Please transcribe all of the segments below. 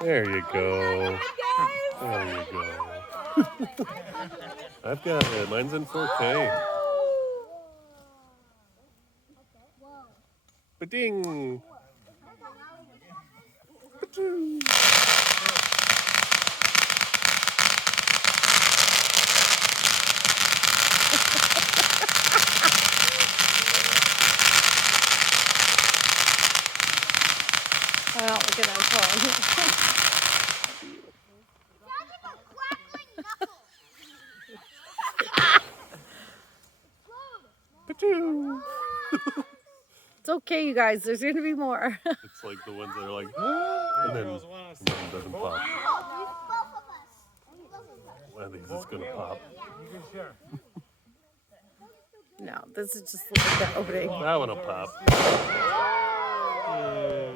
There you go. There you go. I've got it. Mine's in 4K. Ba-ding. Ba-ding. Well, look at that phone. Ba-doo. It's okay, you guys. There's going to be more. It's like the ones that are like, and then it doesn't pop. One of these is going to pop. No, this is just the opening. That one will pop. Yay.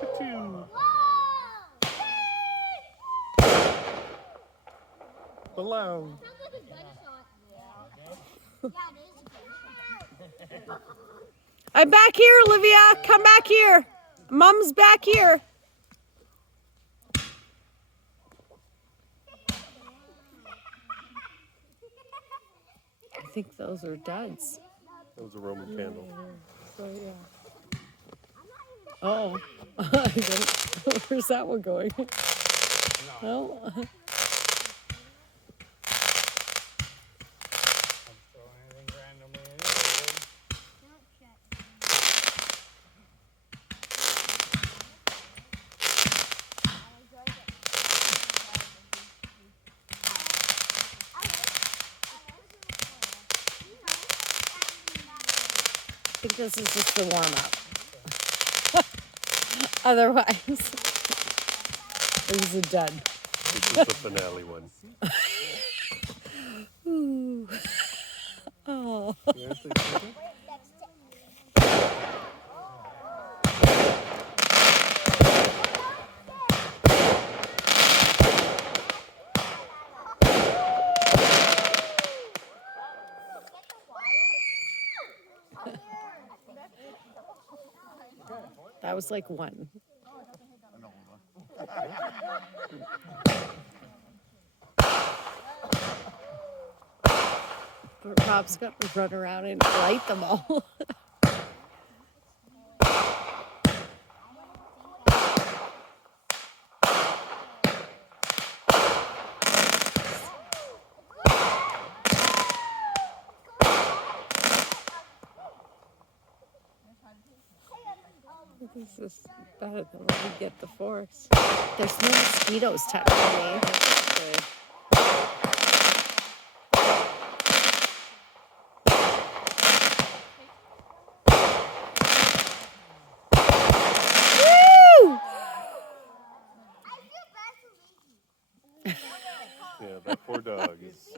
Ba-doo. Hello. I'm back here, Olivia. Come back here. Mom's back here. I think those are duds. That was a Roman candle. So, yeah. Oh. Where's that one going? No. I think this is just the warm-up. Otherwise, this is a dud. This is the finale one. Ooh. Oh. That was like one. But Rob's got to run around and light them all. This is better than when we get the force. There's no mosquitoes touching me. That's good. Yeah, that poor dog is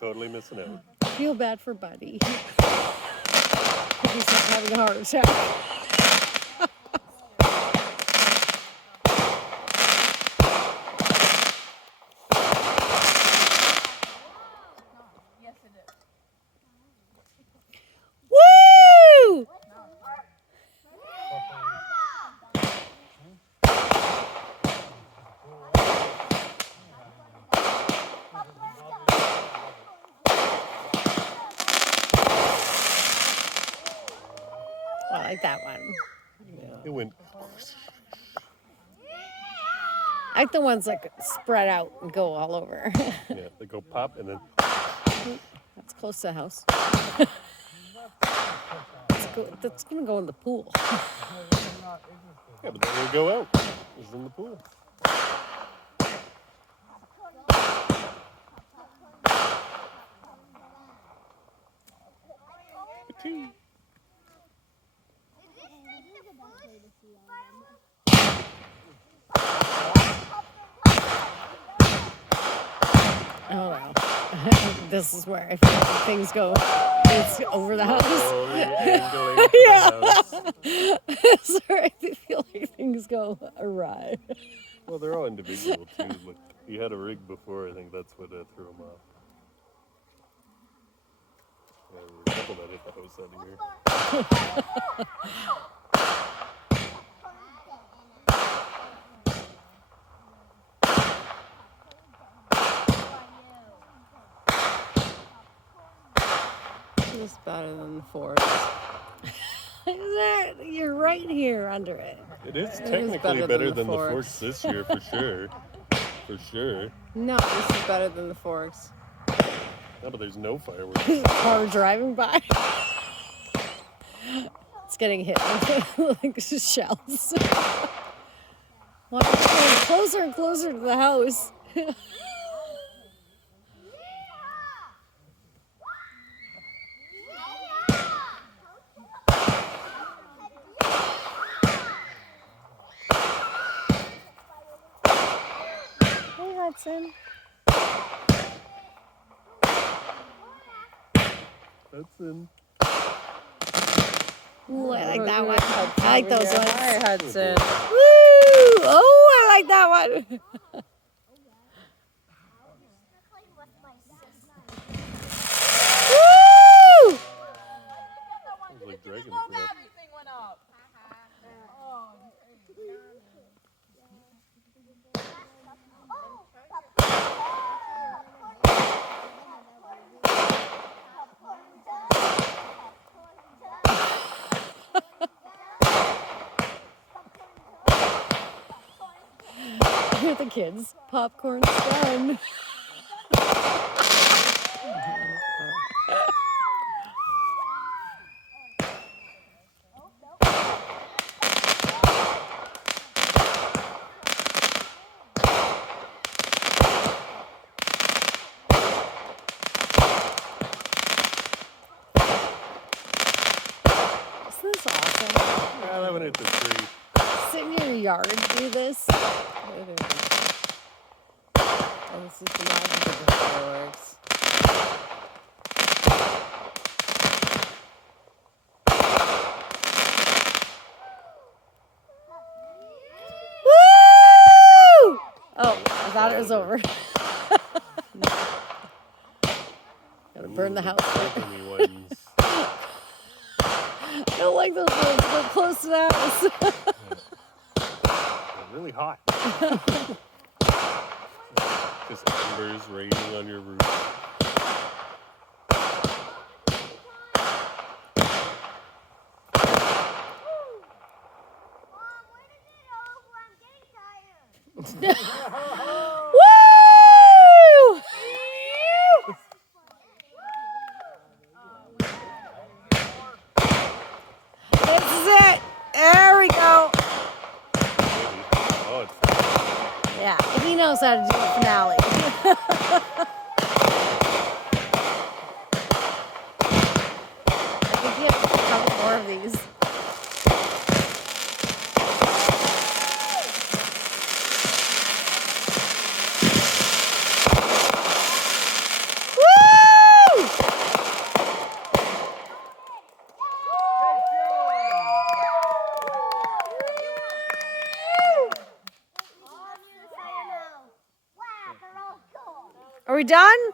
totally missing out. I feel bad for Buddy. He's not having a heart attack. Woo! I like that one. It went. I like the ones like spread out and go all over. Yeah, they go pop and then. That's close to the house. That's gonna go in the pool. Yeah, but then they go out. It's in the pool. Ba-doo. Oh well. This is where I feel like things go. It's over the house. Yeah. That's where I feel like things go awry. Well, they're all individual too. Look, you had a rig before. I think that's what threw them off. Yeah, gotta get the house out of here. This is better than the forest. You're right here under it. It is It is technically better than the forks. forks this year, for sure. For sure. No, this is better than the forks. No, but there's no fireworks. Car driving by. It's getting hit with like shells. Why are you going closer and closer to the house? Hey, Hudson. Hudson. Ooh, I like that one. I like those ones. Hi, Hudson. Woo! Oh, I like that one. Woo! Sounds like dragon breath. Here are the kids. Popcorn's done. Isn't this awesome? I haven't hit the tree. Sit in your yard, do this. Oh, this is the magic of the fireworks. Woo! Oh, I thought it was over. Gotta burn the house. Burn the ones. I don't like those ones. They're close to the house. They're really hot. Just embers raining on your roof. Woo! This is it. There we go. Maybe. Oh, it's Yeah, he knows how to do a finale. I think you have a couple more of these. Woo! Are we done?